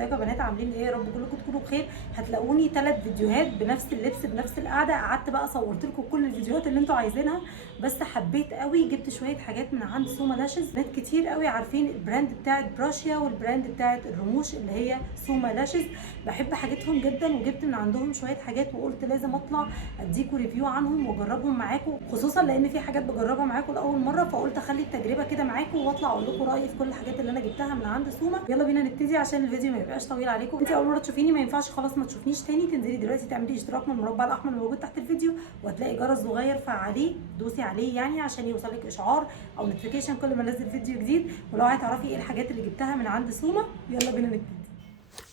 ازيكم يا بنات، عاملين ايه؟ يا رب كلكم تكونوا بخير. هتلاقوني 3 فيديوهات بنفس اللبس بنفس القعده. قعدت بقى صورت لكم كل الفيديوهات اللي انتوا عايزينها، بس حبيت قوي جبت شويه حاجات من عند سوما لاشز. ناس كتير قوي عارفين البراند بتاعت براشيا والبراند بتاعت الرموش اللي هي سوما لاشز. بحب حاجاتهم جدا، وجبت من عندهم شويه حاجات وقلت لازم اطلع اديكم ريفيو عنهم واجربهم معاكم، خصوصا لان في حاجات بجربها معاكم لاول مره، فقلت اخلي التجربه كده معاكم واطلع اقول لكم رايي في كل الحاجات اللي انا جبتها من عند سوما. يلا بينا نبتدي عشان الفيديو ما يبقاش طويل عليكم. انت اول مره تشوفيني ما ينفعش خلاص ما تشوفنيش تاني، تنزلي دلوقتي تعملي اشتراك من المربع الاحمر الموجود تحت الفيديو، وهتلاقي جرس صغير فعليه دوسي عليه يعني عشان يوصلك اشعار او نوتيفيكيشن كل ما انزل فيديو جديد. ولو عايزه تعرفي ايه الحاجات اللي جبتها من عند سوما، يلا بينا نبتدي.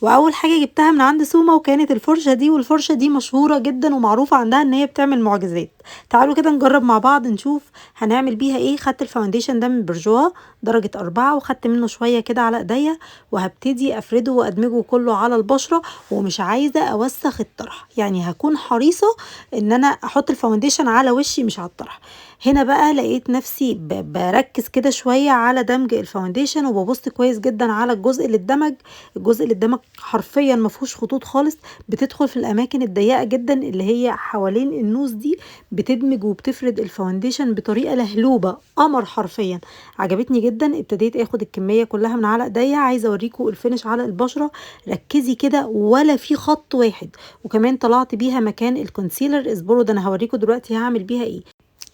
واول حاجه جبتها من عند سوما وكانت الفرشه دي، والفرشه دي مشهوره جدا ومعروفه عندها ان هي بتعمل معجزات. تعالوا كده نجرب مع بعض نشوف هنعمل بيها ايه. خدت الفاونديشن ده من برجوا درجه 4 وخدت منه شويه كده على ايديا، وهبتدي افرده وادمجه كله على البشره، ومش عايزه اوسخ الطرح، يعني هكون حريصه ان انا احط الفاونديشن على وشي مش على الطرح. هنا بقى لقيت نفسي بركز كده شويه على دمج الفاونديشن، وببص كويس جدا على الجزء اللي اتدمج. الجزء اللي قدامك حرفيا ما فيهوش خطوط خالص، بتدخل في الاماكن الضيقه جدا اللي هي حوالين النوز دي، بتدمج وبتفرد الفاونديشن بطريقه لهلوبه قمر حرفيا. عجبتني جدا، ابتديت اخد الكميه كلها من على ايديا. عايزه اوريكم الفينش على البشره، ركزي كده ولا في خط واحد. وكمان طلعت بيها مكان الكونسيلر، اصبروا ده انا هوريكم دلوقتي هعمل بيها ايه.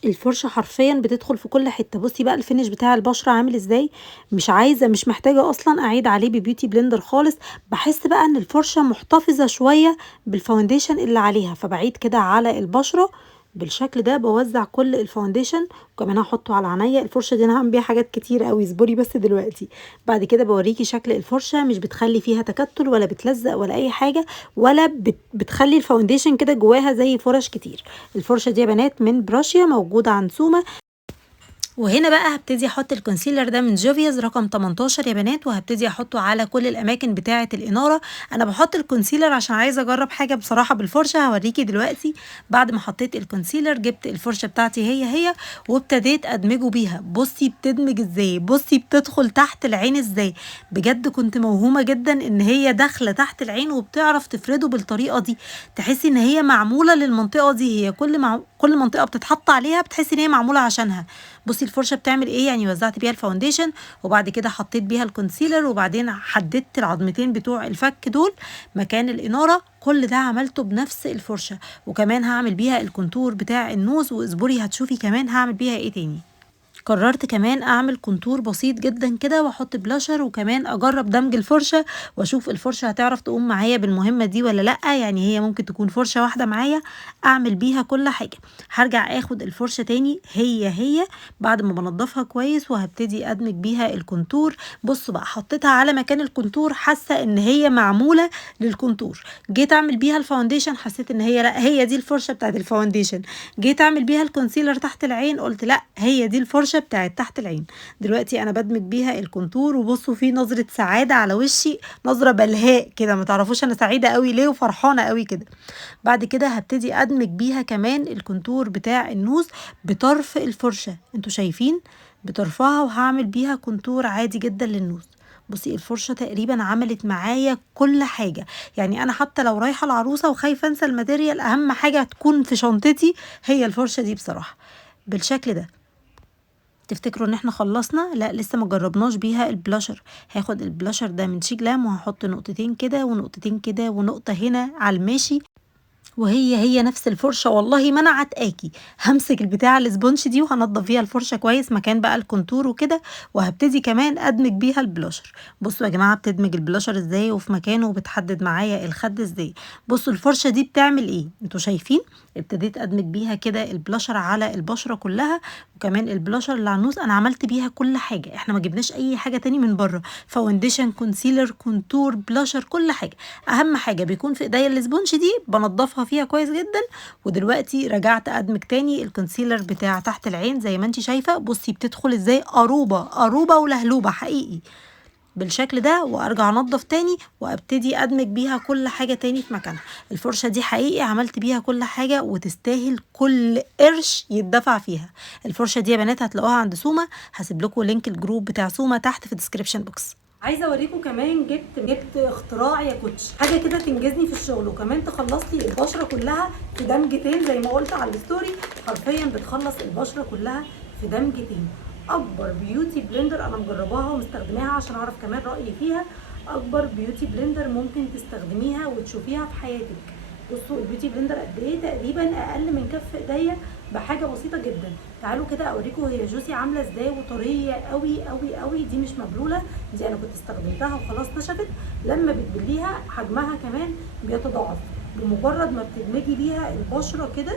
الفرشه حرفيا بتدخل في كل حته. بصي بقى الفينش بتاع البشره عامل ازاي، مش محتاجه اصلا اعيد عليه ببيوتي بلندر خالص. بحس بقى ان الفرشه محتفظه شويه بالفاونديشن اللي عليها، فبعيد كده على البشره بالشكل ده، بوزع كل الفاونديشن وكمان هحطه على عينيا. الفرشه دي انا هعمل بيها حاجات كتير قوي، اصبري بس دلوقتي. بعد كده بوريكي شكل الفرشه، مش بتخلي فيها تكتل ولا بتلزق ولا اي حاجه، ولا بتخلي الفاونديشن كده جواها زي فرش كتير. الفرشه دي يا بنات من براشيا، موجوده عند سوما. وهنا بقى هبتدي احط الكونسيلر ده من جوفياز رقم 18 يا بنات، وهبتدي احطه على كل الاماكن بتاعه الاناره. انا بحط الكونسيلر عشان عايزه اجرب حاجه بصراحه بالفرشه، هوريكي دلوقتي. بعد ما حطيت الكونسيلر جبت الفرشه بتاعتي هي وابتديت ادمجه بيها. بصي بتدمج ازاي، بصي بتدخل تحت العين ازاي. بجد كنت موهومه جدا ان هي داخله تحت العين وبتعرف تفرده بالطريقه دي. تحسي ان هي معموله للمنطقه دي، هي كل منطقه بتتحط عليها بتحسي ان هي معموله عشانها. بصي الفرشه بتعمل ايه، يعني وزعت بيها الفاونديشن وبعد كده حطيت بيها الكونسيلر، وبعدين حددت العظمتين بتوع الفك دول مكان الاناره. كل ده عملته بنفس الفرشه، وكمان هعمل بيها الكونتور بتاع النوز، واصبري هتشوفي كمان هعمل بيها ايه تاني. قررت كمان اعمل كونتور بسيط جدا كده واحط بلاشر، وكمان اجرب دمج الفرشه واشوف الفرشه هتعرف تقوم معايا بالمهمه دي ولا لا. يعني هي ممكن تكون فرشه واحده معايا اعمل بيها كل حاجه. هرجع اخد الفرشه تاني هي بعد ما بنضفها كويس، وهبتدي ادمج بيها الكونتور. بصوا بقى حطيتها على مكان الكونتور، حاسه ان هي معموله للكونتور. جيت اعمل بيها الفاونديشن حسيت ان هي لا، هي دي الفرشه بتاعت الفاونديشن. جيت اعمل بيها الكونسيلر تحت العين، قلت لا، هي دي الفرشه بتاعت تحت العين. دلوقتي انا بدمج بيها الكونتور، وبصوا في نظره سعاده على وشي، نظره بلهاء كده، ما تعرفوش انا سعيده قوي ليه وفرحانه قوي كده. بعد كده هبتدي ادمج بيها كمان الكونتور بتاع النوز بطرف الفرشه، انتوا شايفين بطرفها، وهعمل بيها كونتور عادي جدا للنوز. بصي الفرشه تقريبا عملت معايا كل حاجه. يعني انا حتى لو رايحه العروسه وخايفه انسى الماتيريال، اهم حاجه تكون في شنطتي هي الفرشه دي بصراحه بالشكل ده. تفتكروا ان احنا خلصنا؟ لا، لسه ما جربناش بيها البلاشر. هاخد البلاشر ده من شيجلام وهحط نقطتين كده ونقطتين كده ونقطه هنا على الماشي، وهي نفس الفرشه والله ما انا عتقاكي. همسك البتاعه الاسبونش دي وهنضف فيها الفرشه كويس مكان بقى الكونتور وكده، وهبتدي كمان ادمج بيها البلاشر. بصوا يا جماعه بتدمج البلاشر ازاي وفي مكانه، وبتحدد معايا الخد ازاي. بصوا الفرشه دي بتعمل ايه، انتوا شايفين؟ ابتديت ادمج بيها كده البلاشر على البشره كلها، وكمان البلاشر اللي على النوز انا عملت بيها كل حاجه. احنا ما جبناش اي حاجه تاني من بره، فاونديشن كونسيلر كونتور بلاشر كل حاجه. اهم حاجه بيكون في ايديا الاسبونش دي بنضفها فيها كويس جدا. ودلوقتي رجعت ادمج تاني الكونسيلر بتاع تحت العين زي ما انت شايفه. بصي بتدخل ازاي، قروبه ولهلوبه حقيقي بالشكل ده، وارجع انضف تاني وابتدي ادمج بيها كل حاجه تاني في مكانها. الفرشه دي حقيقي عملت بيها كل حاجه وتستاهل كل قرش يتدفع فيها. الفرشه دي يا بنات هتلاقوها عند سوما، هسيب لكم لينك الجروب بتاع سوما تحت في الديسكريبشن بوكس. عايزه اوريكم كمان جبت اختراع يا كوتش، حاجه كده تنجزني في الشغل وكمان تخلص لي البشره كلها في دمجتين زي ما قلت على الستوري. حرفيا بتخلص البشره كلها في دمجتين. اكبر بيوتي بلندر انا مجرباها ومستخدماها عشان اعرف كمان رايي فيها. اكبر بيوتي بلندر ممكن تستخدميها وتشوفيها في حياتك. بصوا البيوتي بلندر قد ايه، تقريبا اقل من كف ايديا بحاجه بسيطه جدا. تعالوا كده اوريكم هي جوسي عامله ازاي وطريه قوي قوي قوي. دي مش مبلوله، دي انا كنت استخدمتها وخلاص نشفت. لما بتبليها حجمها كمان بيتضاعف. بمجرد ما بتدمجي بيها البشره كده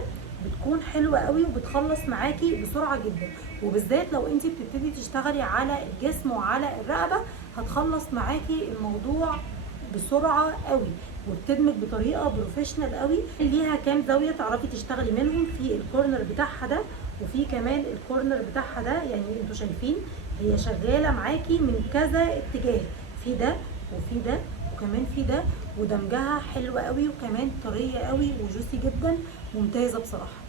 بتكون حلوه قوي وبتخلص معاكي بسرعه جدا. وبالذات لو انت بتبتدي تشتغلي على الجسم وعلى الرقبه هتخلص معاكي الموضوع بسرعه قوي وبتدمج بطريقه بروفيشنال قوي. ليها كام زاويه تعرفي تشتغلي منهم، في الكورنر بتاعها ده وفي كمان الكورنر بتاعها ده. يعني انتوا شايفين هي شغاله معاكي من كذا اتجاه، في ده وفي ده وكمان في ده. ودمجها حلو قوي وكمان طريه قوي وجوسي جدا، ممتازه بصراحه.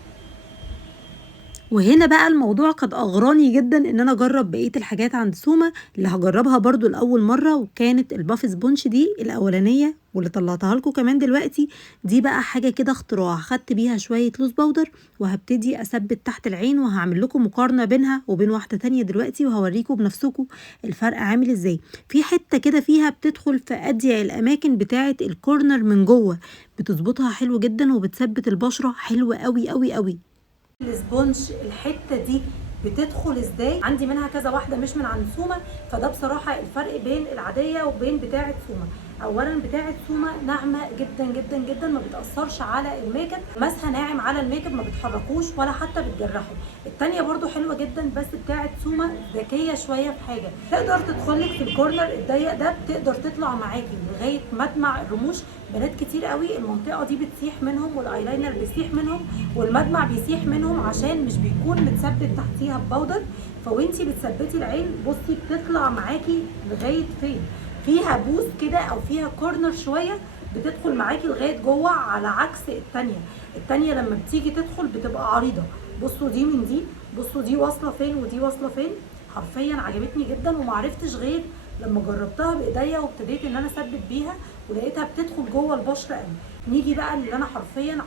وهنا بقى الموضوع قد اغراني جدا ان انا اجرب بقيه الحاجات عند سوما اللي هجربها برضو لاول مره، وكانت الباف سبونش دي الاولانيه واللي طلعتها لكم كمان دلوقتي. دي بقى حاجه كده اختراع، خدت بيها شويه لوز باودر وهبتدي اثبت تحت العين، وهعمل لكم مقارنه بينها وبين واحده تانية دلوقتي وهوريكم بنفسكم الفرق عامل ازاي. في حته كده فيها بتدخل في اضيق الاماكن بتاعه الكورنر من جوه، بتظبطها حلو جدا وبتثبت البشره حلوه قوي قوي قوي. السبونج الحته دي بتدخل ازاي، عندي منها كذا واحده مش من عند سوما. فده بصراحه الفرق بين العاديه وبين بتاعه سوما. اولا بتاعه سوما ناعمه جدا جدا جدا، ما بتاثرش على الميك اب، مسها ناعم على الميك اب ما بتحركوش ولا حتى بتجرحه. الثانيه برده حلوه جدا، بس بتاعه سوما ذكيه شويه في حاجه، تقدر تدخلك في الكورنر الضيق ده، بتقدر تطلع معاكي لغايه مدمع الرموش. بنات كتير قوي المنطقه دي بتسيح منهم والايلاينر بيسيح منهم والمدمع بيسيح منهم عشان مش بيكون متثبت تحتيها بباودر. فوانتي بتثبتي العين بصي بتطلع معاكي لغايه فين، فيها بوز كده او فيها كورنر شويه بتدخل معاكي لغايه جوه، على عكس التانيه لما بتيجي تدخل بتبقى عريضه. بصوا دي من دي، بصوا دي واصله فين ودي واصله فين. حرفيا عجبتني جدا ومعرفتش غير لما جربتها بايديا وابتديت ان انا اثبت بيها ولقيتها بتدخل جوه البشره قوي. نيجي بقى اللي انا حرفيا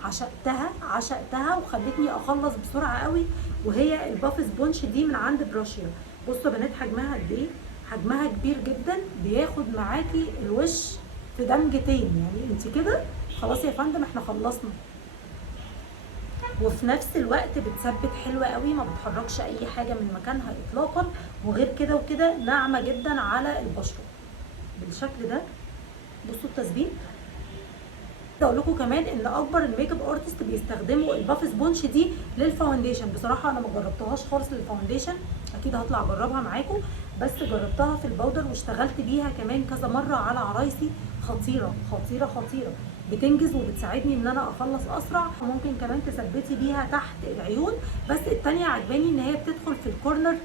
عشقتها وخلتني اخلص بسرعه قوي، وهي الباف سبونش دي من عند براشيا. بصوا يا بنات حجمها قد ايه، حجمها كبير جدا، بياخد معاكي الوش في دمجتين. يعني انت كده خلاص يا فندم احنا خلصنا، وفي نفس الوقت بتثبت حلوه قوي، ما بتحركش اي حاجه من مكانها اطلاقا. وغير كده وكده ناعمه جدا على البشره بالشكل ده. بصوا التثبيت. اقول لكم كمان ان اكبر الميك اب ارتست بيستخدموا الباف سبونش دي للفاونديشن. بصراحه انا ما جربتهاش خالص للفاونديشن، اكيد هطلع اجربها معاكم، بس جربتها في الباودر واشتغلت بيها كمان كذا مره على عرايسي. خطيره خطيره خطيره، بتنجز وبتساعدني ان انا اخلص اسرع. ممكن كمان تثبتي بيها تحت العيون، بس التانيه عجباني ان هي بتدخل في الكورنر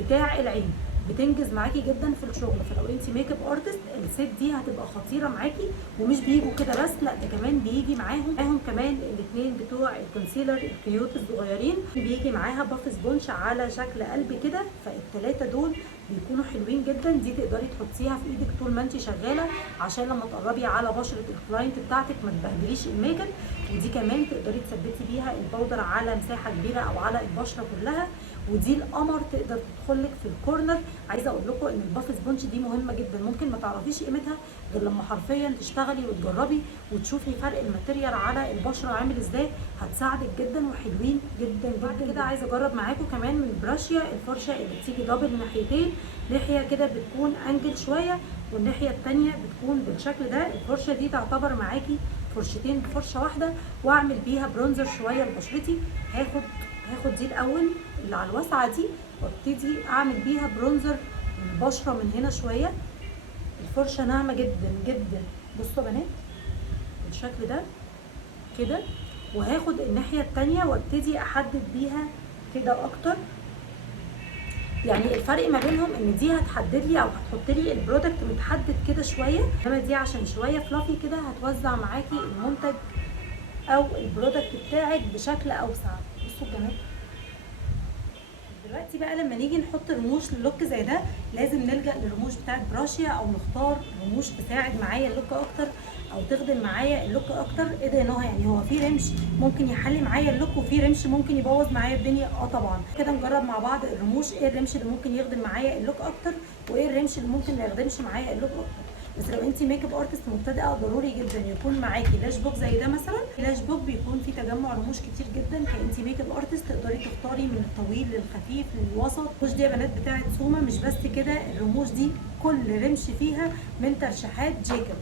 بتاع العين، بتنجز معاكي جدا في الشغل. فلو انت ميك اب ارتست السيت دي هتبقى خطيره معاكي. ومش بيجوا كده بس، لا ده كمان بيجي معاهم كمان الاثنين بتوع الكونسيلر الكيوت الصغيرين، بيجي معاها باف سبونش على شكل قلب كده. فالثلاثه دول بيكونوا حلوين جدا. دي تقدري تحطيها في ايدك طول ما انت شغاله عشان لما تقربي على بشره الكلاينت بتاعتك ما تبهدليش الميك اب. ودي كمان تقدري تثبتي بيها الباودر على مساحه كبيره او على البشره كلها. ودي القمر تقدر تدخلك في الكورنر. عايزه اقول لكم ان الباف سبونج دي مهمه جدا، ممكن ما تعرفيش قيمتها غير لما حرفيا تشتغلي وتجربي وتشوفي فرق الماتيريال على البشره عامل ازاي. هتساعدك جدا وحلوين جدا جدا. بعد كده عايزه اجرب معاكم كمان من براشيا الفرشه اللي بتيجي دبل ناحيتين، ناحيه كده بتكون انجل شويه والناحيه الثانيه بتكون بالشكل ده. الفرشه دي تعتبر معاكي فرشتين بفرشه واحده، واعمل بيها برونزر شويه لبشرتي. هاخد دي الاول اللي على الواسعه دي وابتدي اعمل بيها برونزر البشره من هنا شويه. الفرشه ناعمه جدا جدا، بصوا يا بنات بالشكل ده كده. وهاخد الناحيه الثانيه وابتدي احدد بيها كده اكتر. يعني الفرق ما بينهم ان دي هتحدد لي او هتحط لي البرودكت متحدد كده شويه، انما دي عشان شويه فلافي كده هتوزع معاكي المنتج او البرودكت بتاعك بشكل اوسع. بصوا الجمال. دلوقتي بقى لما نيجي نحط رموش للوك زي ده لازم نلجأ للرموش بتاعت براشيا، او نختار رموش تساعد معايا اللوك اكتر او تخدم معايا اللوك اكتر. ايه ده يا نهى؟ يعني هو في رمش ممكن يحلي معايا اللوك وفي رمش ممكن يبوظ معايا الدنيا؟ اه طبعا. كده نجرب مع بعض الرموش، ايه الرمش اللي ممكن يخدم معايا اللوك اكتر وايه الرمش اللي ممكن ما يخدمش معايا اللوك اكتر. بس لو انت ميك اب ارتست مبتدئه ضروري جدا يكون معاكي لاش بوك زي ده مثلا. لاش بوك بيكون فيه تجمع رموش كتير جدا، كانت ميك اب ارتست تقدري تختاري من الطويل للخفيف للوسط. الرموش دي يا بنات بتاعت سوما، مش بس كده، الرموش دي كل رمش فيها من ترشيحات جيكل،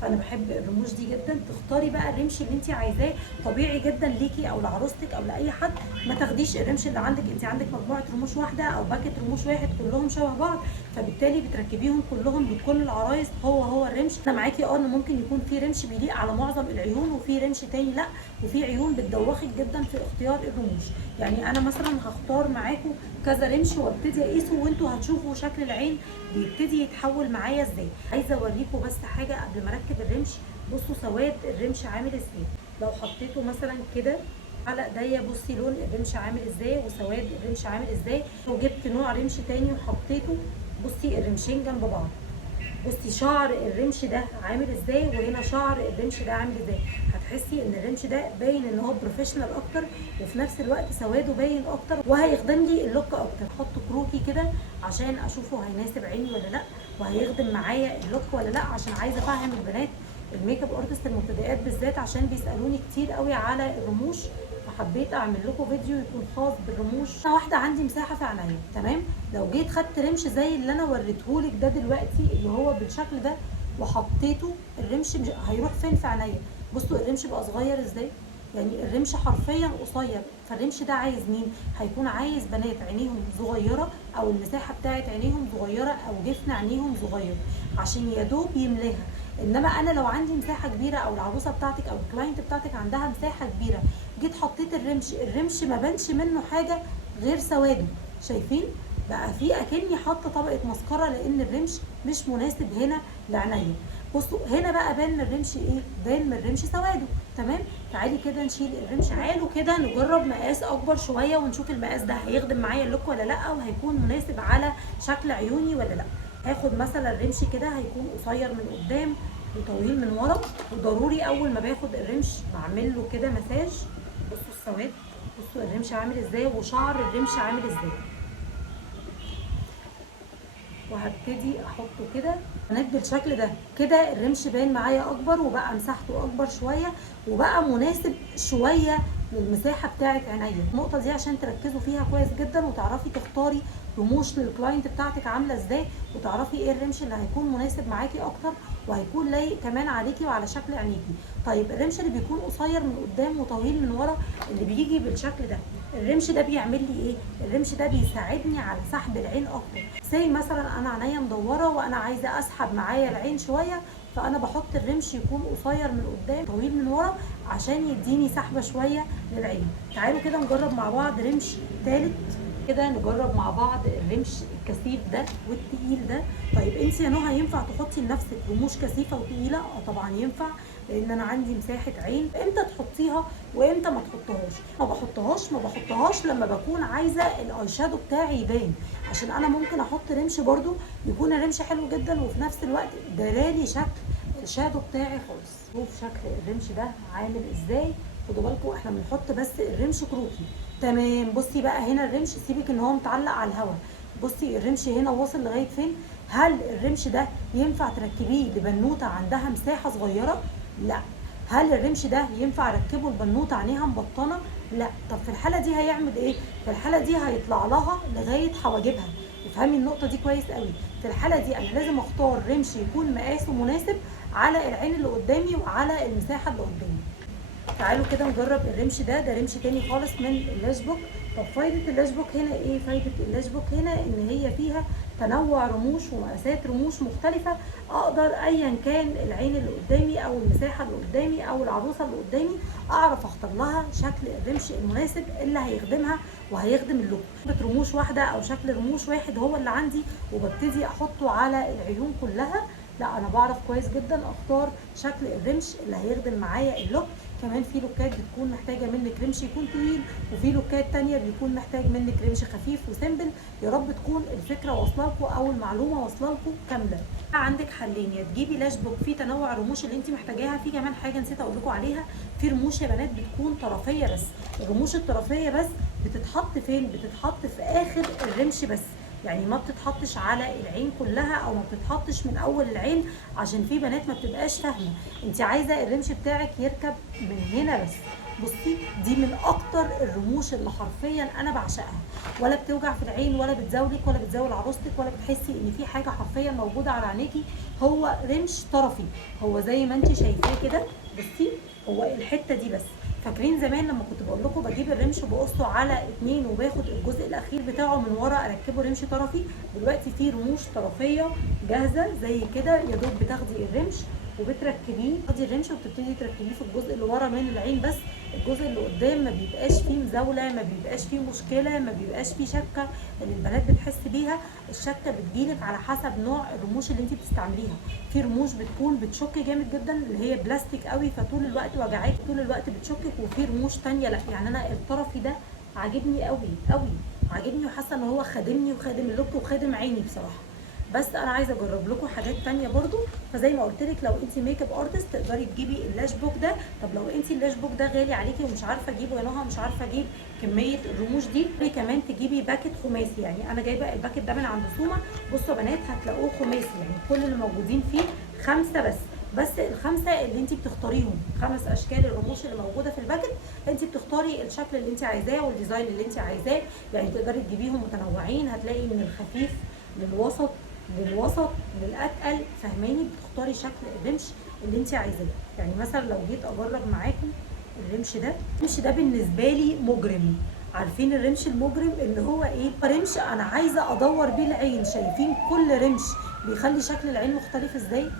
فانا بحب الرموش دي جدا. تختاري بقى الرمش اللي انت عايزاه، طبيعي جدا ليكي او لعروستك او لاي حد. ما تاخديش الرمش اللي عندك، انت عندك مجموعه رموش واحده او باكت رموش واحد كلهم شبه بعض، فبالتالي بتركبيهم كلهم بتكون العرايس هو الرمش. انا معاكي ان ممكن يكون في رمش بيليق على معظم العيون وفي رمش تاني لا، وفي عيون بتدوخك جدا في اختيار الرموش. يعني انا مثلا هختار معاكم كذا رمش وابتدي اقيسه وانتوا هتشوفوا شكل العين بيبتدي يتحول معايا ازاي. عايزه اوريكم بس حاجه قبل ما اركب الرمش. بصوا سواد الرمش عامل ازاي، لو حطيته مثلا كده على ايديا بصي لون الرمش عامل ازاي وسواد الرمش عامل ازاي. وجبت نوع رمش تاني وحطيته، بصي الرمشين جنب بعض، بصي شعر الرمش ده عامل ازاي وهنا شعر الرمش ده عامل ازاي. هتحسي ان الرمش ده باين ان هو بروفيشنال اكتر وفي نفس الوقت سواده باين اكتر وهيخدم لي اللوك اكتر. احط كروكي كده عشان اشوفه هيناسب عيني ولا لا وهيخدم معايا اللوك ولا لا، عشان عايزه افهم البنات الميك اب ارتست المبتدئات بالذات عشان بيسالوني كتير قوي على الرموش، فحبيت اعمل لكم فيديو يكون خاص بالرموش. انا واحده عندي مساحه في عينيا تمام، لو جيت خدت رمش زي اللي انا وريتهولك ده دلوقتي اللي هو بالشكل ده وحطيته، الرمش هيروح فين في عينيا؟ بصوا الرمش بقى صغير ازاي، يعني الرمش حرفيا قصير. فالرمش ده عايز مين؟ هيكون عايز بنات عينيهم صغيره او المساحه بتاعت عينيهم صغيره او جفن عينيهم صغير عشان يا دوب يملاها. انما انا لو عندي مساحه كبيره او العروسه بتاعتك او الكلاينت بتاعتك عندها مساحه كبيره، جيت حطيت الرمش ما بانش منه حاجه غير سواده. شايفين بقى في اكني حاطه طبقه مسكره لان الرمش مش مناسب هنا لعينيا. بصوا هنا بقى بان من الرمش ايه؟ بان من الرمش سواده. تمام، تعالي كده نشيل الرمش. تعالوا كده نجرب مقاس اكبر شويه ونشوف المقاس ده هيخدم معايا اللوك ولا لا وهيكون مناسب على شكل عيوني ولا لا. هاخد مثلا الرمش كده هيكون قصير من قدام وطويل من ورا، وضروري اول ما باخد الرمش بعمل له كده مساج. بصوا السواد، بصوا الرمش عامل ازاي وشعر الرمش عامل ازاي. وهبتدي احطه كده بنات بالشكل ده. كده الرمش باين معايا اكبر وبقى مساحته اكبر شويه وبقى مناسب شويه للمساحه بتاعه عينيا. النقطه دي عشان تركزوا فيها كويس جدا وتعرفي تختاري رموش للكلاينت بتاعتك عامله ازاي وتعرفي ايه الرمش اللي هيكون مناسب معاكي اكتر وهيكون لايق كمان عليكي وعلى شكل عينيكي. طيب الرمش اللي بيكون قصير من قدام وطويل من ورا اللي بيجي بالشكل ده، الرمش ده بيعمل لي ايه؟ الرمش ده بيساعدني على سحب العين اكتر. زي مثلا انا عينيا مدوره وانا عايزه اسحب معايا العين شويه، فانا بحط الرمش يكون قصير من قدام طويل من ورا عشان يديني سحبه شويه للعين. تعالوا كده نجرب مع بعض رمش ثالث. كده نجرب مع بعض الرمش الكثيف ده والتقيل ده. طيب انت يا نهى ينفع تحطي لنفسك رموش كثيفه وتقيله؟ اه طبعا ينفع، لان انا عندي مساحه عين. امتى تحطيها وامتى ما تحطهاش؟ ما بحطهاش لما بكون عايزه الاي شادو بتاعي يبان، عشان انا ممكن احط رمش برده يكون الرمش حلو جدا وفي نفس الوقت دارالي شكل الشادو بتاعي خالص. شوف شكل الرمش ده عامل ازاي. خدوا بالكم احنا بنحط بس الرمش كروكي. تمام، بصي بقى هنا الرمش سيبك ان هو متعلق على الهواء، بصي الرمش هنا واصل لغايه فين. هل الرمش ده ينفع تركبيه لبنوته عندها مساحه صغيره؟ لا. هل الرمش ده ينفع اركبه لبنوته عينيها مبطنه؟ لا. طب في الحاله دي هيعمل ايه؟ في الحاله دي هيطلع لها لغايه حواجبها. افهمي النقطه دي كويس قوي. في الحاله دي انا لازم اختار رمش يكون مقاسه مناسب على العين اللي قدامي وعلى المساحه اللي قدامي. تعالوا كده نجرب الرمش ده رمش تاني خالص من اللاش بوك. طب فايدة اللاش بوك هنا ايه؟ فايدة اللاش بوك هنا ان هي فيها تنوع رموش ومقاسات رموش مختلفة، اقدر ايا كان العين اللي قدامي او المساحة اللي قدامي او العروسة اللي قدامي اعرف اختار لها شكل الرمش المناسب اللي هيخدمها وهيخدم اللوك. رموش واحدة او شكل رموش واحد هو اللي عندي وببتدي احطه على العيون كلها لا انا بعرف كويس جدا اختار شكل الرمش اللي هيخدم معايا اللوك. كمان في لوكات بتكون محتاجه منك رمش يكون طويل، وفي لوكات تانية بيكون محتاج منك رمش خفيف وسيمبل. يا رب تكون الفكره واصله لكم او المعلومه واصله لكم كامله. عندك حلين، يا تجيبي لاش بوك فيه تنوع الرموش اللي انت محتاجاها. في كمان حاجه نسيت اقول لكم عليها، في رموش يا بنات بتكون طرفيه بس. الرموش الطرفيه بس بتتحط فين؟ بتتحط في اخر الرمش بس، يعني ما بتتحطش على العين كلها او ما بتتحطش من اول العين، عشان في بنات ما بتبقاش فاهمه انت عايزه الرمش بتاعك يركب من هنا بس. بصي دي من اكتر الرموش اللي حرفيا انا بعشقها، ولا بتوجع في العين ولا بتزاولك ولا بتزاول عروستك ولا بتحسي ان في حاجه حرفيا موجوده على عينيكي. هو رمش طرفي، هو زي ما انت شايفاه كده. بصي هو الحته دي بس. فاكرين زمان لما كنت بقول لكم بجيب الرمش وبقصه على 2 وباخد الجزء الاخير بتاعه من ورا اركبه رمش طرفي؟ دلوقتي في رموش طرفيه جاهزه زي كده، يا دوب بتاخدي الرمش وبتركبيه، تاخدي الرمش وبتبتدي تركبيه في الجزء اللي ورا من العين بس. الجزء اللي قدام ما بيبقاش فيه مزاوله، ما بيبقاش فيه مشكله، ما بيبقاش فيه شكه اللي البنات بتحس بيها. الشكه بتجيلك على حسب نوع الرموش اللي انت بتستعمليها. في رموش بتكون بتشك جامد جدا اللي هي بلاستيك قوي فطول الوقت وجعاك طول الوقت بتشكك، وفي رموش تانية لا. يعني انا الطرفي ده عاجبني قوي قوي، عاجبني وحاسه ان هو خادمني وخادم اللوك وخادم عيني بصراحه. بس انا عايزه اجرب لكم حاجات تانية برضو. فزي ما قلت لك لو انت ميك اب ارتست تقدري تجيبي اللاش بوك ده. طب لو انت اللاش بوك ده غالي عليكي ومش عارفه اجيبه يا نهى، مش عارفه اجيب كميه الرموش دي، كمان تجيبي باكت خماسي. يعني انا جايبه الباكت ده من عند سوما. بصوا يا بنات هتلاقوه خماسي، يعني كل اللي موجودين فيه 5 بس. بس ال5 اللي انت بتختاريهم، 5 اشكال الرموش اللي موجوده في الباكت، انت بتختاري الشكل اللي انت عايزاه والديزاين اللي انت عايزاه. يعني تقدري تجيبيهم متنوعين، هتلاقي من الخفيف للوسط للوسط للاتقل، فهماني؟ بتختاري شكل الرمش اللي انت عايزاه. يعني مثلا لو جيت اجرب معاكم الرمش ده، الرمش ده بالنسبه لي مجرم. عارفين الرمش المجرم اللي هو ايه؟ رمش انا عايزه ادور بيه العين. شايفين كل رمش بيخلي شكل العين مختلف ازاي؟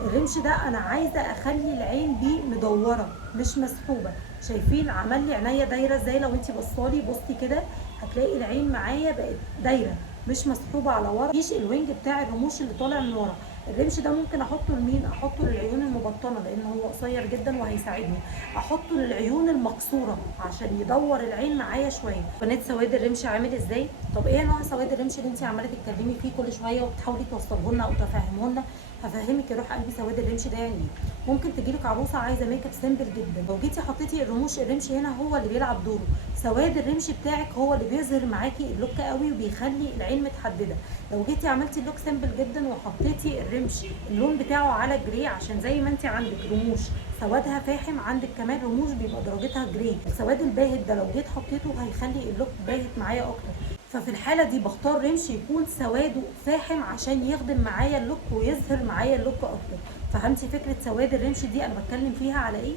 الرمش ده انا عايزه اخلي العين دي مدوره مش مسحوبه. شايفين عمل لي عينيا دايره ازاي؟ لو انت بصالي بصي كده هتلاقي العين معايا بقت دايره مش مسحوبه على ورا. مفيش الوينج بتاع الرموش اللي طالع من ورا. الرمش ده ممكن احطه لمين؟ احطه للعيون المبطنه لان هو قصير جدا وهيساعدني. احطه للعيون المكسوره عشان يدور العين معايا شويه. بنات سواد الرمش عامل ازاي؟ طب ايه نوع سواد الرمش اللي انت عماله تتكلمي فيه كل شويه وبتحاولي توصله لنا او تفهمه لنا؟ هفهمك يا روح قلبي سواد الرمش ده يعني ايه. ممكن تجيلك عروسه عايزه ميك اب سيمبل جدا، لو جيتي حطيتي الرمش هنا هو اللي بيلعب دوره. سواد الرمش بتاعك هو اللي بيظهر معاكي اللوك قوي وبيخلي العين متحدده. لو جيتي عملتي اللوك سيمبل جدا وحطيتي الرمش اللون بتاعه على جري، عشان زي ما انت عندك رموش سوادها فاحم، عندك كمان رموش بيبقى درجتها جري. السواد الباهت ده لو جيت حطيته هيخلي اللوك باهت معايا اكتر. ففي الحاله دي بختار رمش يكون سواده فاحم عشان يخدم معايا اللوك ويظهر معايا اللوك اكتر. فهمتي فكره سواد الرمش دي انا بتكلم فيها على ايه؟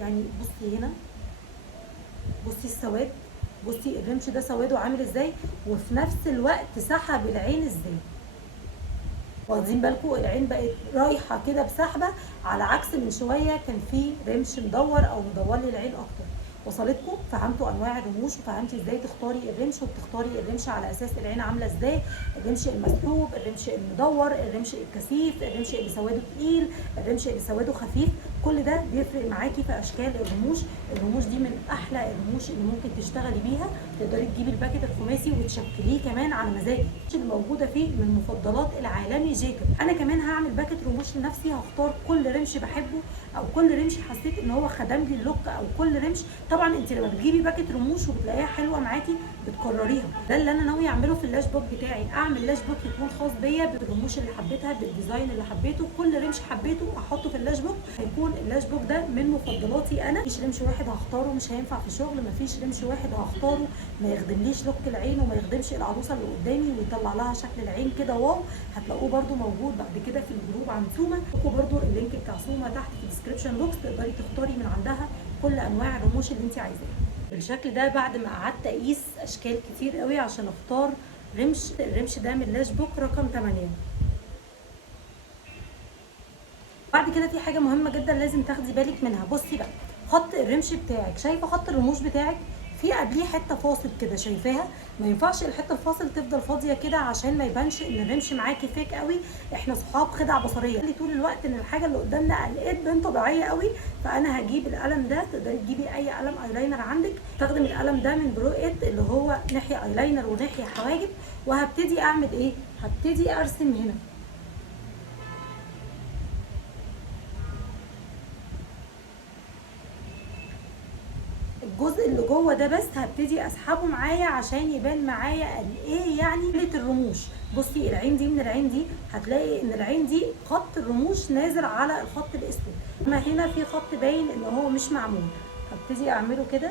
يعني بصي هنا، بصي السواد، بصي الرمش ده سواده عامل ازاي وفي نفس الوقت سحب العين ازاي. واخدين بالكم؟ العين بقت رايحه كده بسحبه، على عكس من شويه كان في رمش مدور او مدور لي العين اكتر. وصلتكم؟ فهمتوا انواع الرموش وفهمتي ازاي تختاري الرمش، وبتختاري الرمش على اساس العين عامله ازاي. الرمش المسحوب، الرمش المدور، الرمش الكثيف، الرمش اللي سواده تقيل، الرمش اللي سواده خفيف، كل ده بيفرق معاكي في اشكال الرموش. الرموش دي من احلى الرموش اللي ممكن تشتغلي بيها. تقدري تجيبي الباكت الخماسي وتشكليه كمان على مزاجك. اللي موجوده فيه من مفضلات العالمي جيكوب. انا كمان هعمل باكت رموش لنفسي، هختار كل رمش بحبه او كل رمش حسيت ان هو خدم لي اللوك، او كل رمش. طبعا انت لما بتجيبي باكت رموش وبتلاقيها حلوه معاكي بتكرريها. ده اللي انا ناويه اعمله في اللاش بوك بتاعي، اعمل لاش بوك يكون خاص بيا بالرموش اللي حبيتها بالديزاين اللي حبيته. كل رمش حبيته احطه في اللاش بوك. هيكون اللاش بوك ده من مفضلاتي انا. مفيش رمش واحد هختاره مش هينفع في شغل، مفيش رمش واحد هختاره ما يخدمليش لوك العين وما يخدمش العروسه اللي قدامي ويطلع لها شكل العين كده واو. هتلاقوه برده موجود بعد كده في الجروب عن سوما. هتلاقوا برده اللينك بتاع سوما تحت في الديسكربشن بوكس، تقدري تختاري من عندها كل انواع الرموش اللي انت عايزاها بالشكل ده. بعد ما قعدت اقيس اشكال كتير قوي عشان اختار رمش، الرمش ده من لاش بوك رقم 8. بعد كده في حاجه مهمه جدا لازم تاخدي بالك منها. بصي بقى، خط الرمش بتاعك، شايفه خط الرموش بتاعك في قبليه حته فاصل كده شايفاها، ما ينفعش الحته الفاصل تفضل فاضيه كده عشان ما يبانش ان بمشي معاكي فيك قوي، احنا صحاب خدع بصريه اللي طول الوقت ان الحاجه اللي قدامنا قلقت بين طبيعيه قوي. فانا هجيب القلم ده، تقدري تجيبي اي قلم ايلاينر عندك، استخدم القلم ده من برو إيد اللي هو ناحيه ايلاينر وناحيه حواجب، وهبتدي اعمل ايه، هبتدي ارسم هنا الجزء اللي جوه ده، بس هبتدي اسحبه معايا عشان يبان معايا قد ايه يعني ليله الرموش. بصي العين دي من العين دي هتلاقي ان العين دي خط الرموش نازل على الخط الاسود، اما هنا في خط باين ان هو مش معمول. هبتدي اعمله كده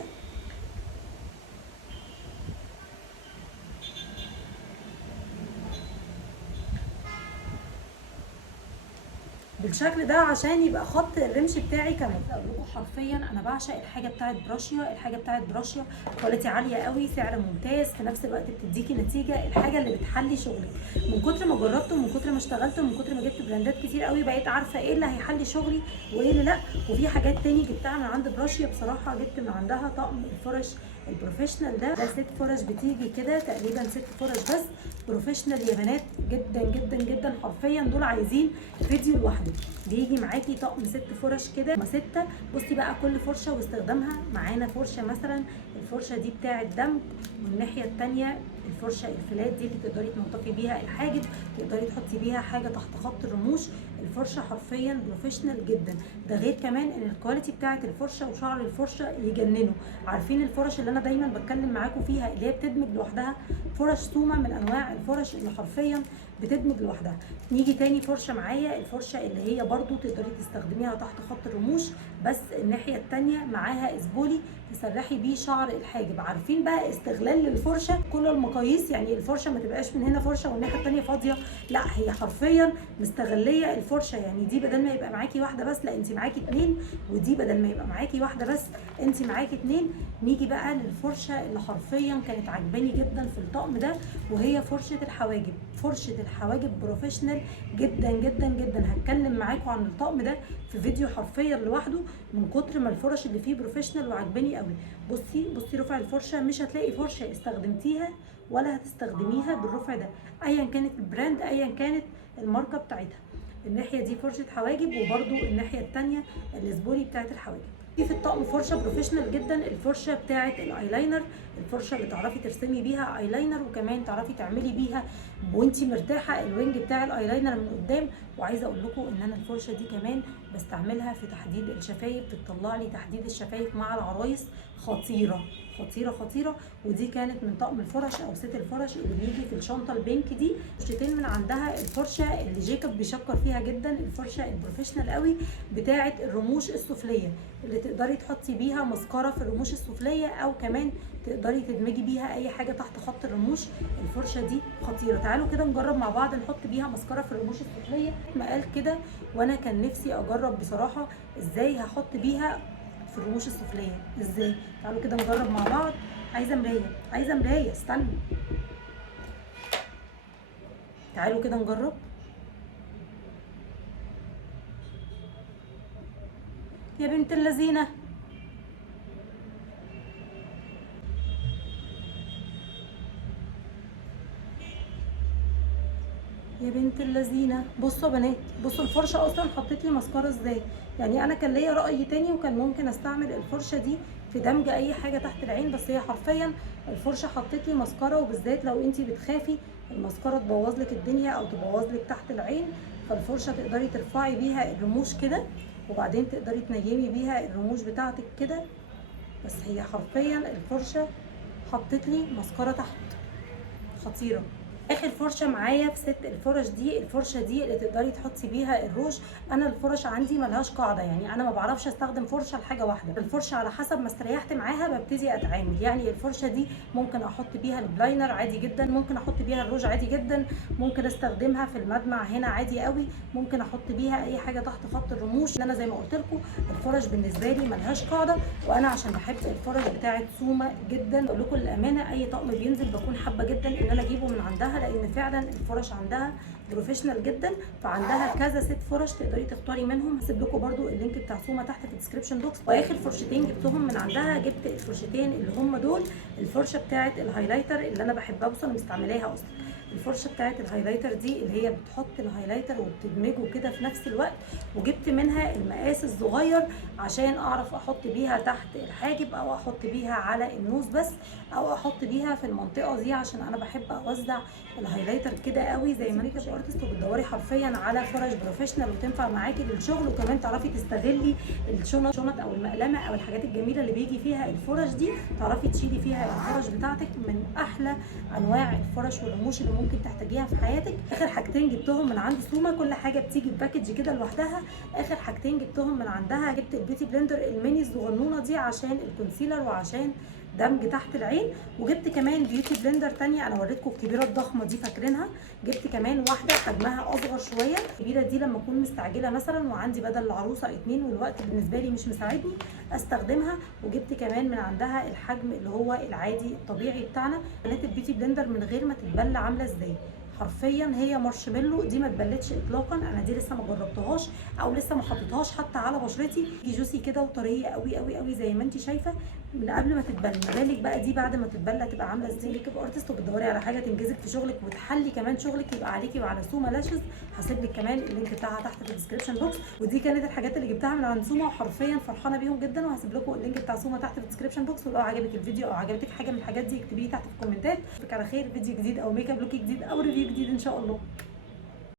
بالشكل ده عشان يبقى خط الرمش بتاعي كمان. اقول لكم حرفيا انا بعشق الحاجه بتاعت براشيا، الحاجه بتاعت براشيا كواليتي عاليه قوي، سعر ممتاز، في نفس الوقت بتديكي نتيجه، الحاجه اللي بتحلي شغلك. من كتر ما جربت ومن كتر ما اشتغلت ومن كتر ما جبت براندات كتير قوي بقيت عارفه ايه اللي هيحلي شغلي وايه اللي لا. وفي حاجات تاني جبتها من عند براشيا بصراحه، جبت من عندها طقم الفرش البروفيشنال ده ست فرش بتيجي كده تقريبا 6 فرش بس بروفيشنال يا بنات، جدا جدا جدا حرفيا دول عايزين فيديو لوحده. بيجي معاكي طقم 6 فرش كده، ما 6. بصي بقى كل فرشه واستخدامها. معانا فرشه مثلا الفرشه دي بتاعه دمج، والناحيه الثانيه الفرشه الفلات دي اللي تقدري تنطقي بيها الحاجب، تقدري تحطي بيها حاجه تحت خط الرموش. الفرشه حرفيا بروفيشنال جدا، ده غير كمان ان الكواليتي بتاعه الفرشه وشعر الفرشه يجننوا. عارفين الفرش اللي انا دايما بتكلم معاكم فيها اللي هي بتدمج لوحدها، فرش سوما من انواع الفرش اللي حرفيا بتدمج لوحدها. نيجي تاني فرشه معايا، الفرشه اللي هي برضو تقدري تستخدميها تحت خط الرموش، بس الناحيه الثانيه معاها اسبولي تسرحي بيه شعر الحاجب. عارفين بقى استغلال للفرشه كل المقاييس، يعني الفرشه ما تبقاش من هنا فرشه والناحيه الثانيه فاضيه، لا هي حرفيا مستغليه الفرشه. يعني دي بدل ما يبقى معاكي واحده بس لا انت معاكي 2، ودي بدل ما يبقى معاكي واحده بس انت معاكي 2. نيجي بقى للفرشه اللي حرفيا كانت عجباني جدا في الطقم ده، وهي فرشه الحواجب. فرشه الحواجب بروفيشنال جدا جدا جدا، هتكلم معاكم عن الطقم ده في فيديو حرفيا لوحده من كتر ما الفرش اللي فيه بروفيشنال وعجباني قوي. بصي رفع الفرشه، مش هتلاقي فرشه استخدمتيها ولا هتستخدميها بالرفع ده ايا كانت البراند ايا كانت الماركه بتاعتها. الناحيه دي فرشه حواجب، وبرده الناحيه الثانيه الاسبولي بتاعت الحواجب. في الطقم فرشه بروفيشنال جدا، الفرشه بتاعه الايلاينر، الفرشه اللي تعرفي ترسمي بيها ايلاينر وكمان تعرفي تعملي بيها وانتي مرتاحه الوينج بتاع الايلاينر من قدام. وعايزه اقول لكم ان انا الفرشه دي كمان بستعملها في تحديد الشفايف، بتطلع لي تحديد الشفايف مع العرايس خطيره خطيره خطيره. ودي كانت من طقم الفرش او ست الفرش اللي بيجي في الشنطه البينك دي. فرشتين من عندها، الفرشه اللي جيكوب بيشكر فيها جدا، الفرشه البروفيشنال قوي بتاعه الرموش السفليه اللي تقدري تحطي بيها مسكره في الرموش السفليه، او كمان تقدري تدمجي بيها اي حاجه تحت خط الرموش. الفرشه دي خطيره، تعالوا كده نجرب مع بعض نحط بيها مسكره في الرموش السفليه. ما قال كده وانا كان نفسي اجرب بصراحه ازاي هحط بيها في الرموش السفليه ازاي. تعالوا كده نجرب مع بعض. عايزه مرايه، عايزه مرايه، استنوا. تعالوا كده نجرب. يا بنت اللذينه، يا بنت اللذينه. بصوا يا بنات، بصوا الفرشه اصلا حطيت لي مسكره ازاي. يعني انا كان ليا راي تاني وكان ممكن استعمل الفرشه دي في دمج اي حاجه تحت العين، بس هي حرفيا الفرشه حطيت لي مسكره. وبالذات لو انتي بتخافي المسكره تبوظ لك الدنيا او تبوظ لك تحت العين، فالفرشه تقدري ترفعي بيها الرموش كده وبعدين تقدري تنيمي بيها الرموش بتاعتك كده. بس هي حرفيا الفرشه حطت لي مسكره تحت خطيره. اخر فرشه معايا في ست الفرش دي، الفرشه دي اللي تقدري تحطي بيها الروج. انا الفرش عندي ملهاش قاعده، يعني انا ما بعرفش استخدم فرشه لحاجه واحده، الفرشه على حسب ما استريحت معاها ببتدي اتعامل. يعني الفرشه دي ممكن احط بيها البلاينر عادي جدا، ممكن احط بيها الروج عادي جدا، ممكن استخدمها في المدمع هنا عادي قوي، ممكن احط بيها اي حاجه تحت خط الرموش. انا زي ما قلت لكم الفرش بالنسبه لي ملهاش قاعده، وانا عشان بحب الفرش بتاعه سوما جدا. اقول لكم للامانه اي طقم بينزل بكون حابه جدا ان انا اجيبه من عندها. عندها، لان فعلا الفرش عندها بروفيشنال جدا، فعندها كذا ست فرش تقدري تختاري منهم. هسيب لكم برده اللينك بتاع سوما تحت في الديسكربشن بوكس. واخر فرشتين جبتهم من عندها، جبت الفرشتين اللي هم دول، الفرشه بتاعه الهايلايتر اللي انا بحبها، بصوا انا مستعملاها اصلا. الفرشه بتاعت الهايلايتر دي اللي هي بتحط الهايلايتر وبتدمجه كده في نفس الوقت، وجبت منها المقاس الصغير عشان اعرف احط بيها تحت الحاجب، او احط بيها على النوز بس، او احط بيها في المنطقه دي، عشان انا بحب اوزع الهايلايتر كده قوي زي ما انت ارتست، وبتدوري حرفيا على فرش بروفيشنال وتنفع معاكي للشغل، وكمان تعرفي تستغلي الشنط او المقلمه او الحاجات الجميله اللي بيجي فيها الفرش دي، تعرفي تشيلي فيها الفرش بتاعتك. من احلى انواع الفرش والرموش اللي ممكن تحتاجيها في حياتك. اخر حاجتين جبتهم من عند سوما، كل حاجه بتيجي بباكج كده لوحدها. اخر حاجتين جبتهم من عندها، جبت البيوتي بلندر الميني الصغنونه دي عشان الكونسيلر وعشان دمج تحت العين، وجبت كمان بيوتي بلندر تانية انا وريتكم الكبيره الضخمه دي فاكرينها، جبت كمان واحده حجمها اصغر شويه. الكبيره دي لما اكون مستعجله مثلا وعندي بدل العروسه اتنين والوقت بالنسبه لي مش مساعدني استخدمها. وجبت كمان من عندها الحجم اللي هو العادي الطبيعي بتاعنا. بنات البيوتي بلندر من غير ما تتبل عامله ازاي، حرفيا هي مارشميلو، دي ما اتبلتش اطلاقا. انا دي لسه ما جربتهاش او لسه ما حطيتهاش حتى على بشرتي، جوسي كده وطريه قوي قوي قوي زي ما انت شايفه من قبل ما تتبل. ما بالك بقى دي بعد ما تتبل هتبقى عامله ازاي. ميك اب ارتست وبتدوري على حاجه تنجزك في شغلك وتحلي كمان شغلك يبقى عليكي وعلى سوما لاشز، هسيب لك كمان اللينك بتاعها تحت في الديسكربشن بوكس. ودي كانت الحاجات اللي جبتها من عند سوما، وحرفيا فرحانه بيهم جدا، وهسيب لكم اللينك بتاع سوما تحت في الديسكربشن بوكس. ولو عجبك الفيديو او عجبتك حاجه من الحاجات دي اكتبيه تحت في الكومنتات. اشوفك على خير فيديو جديد او ميك اب لوك جديد او ريفيو جديد ان شاء الله.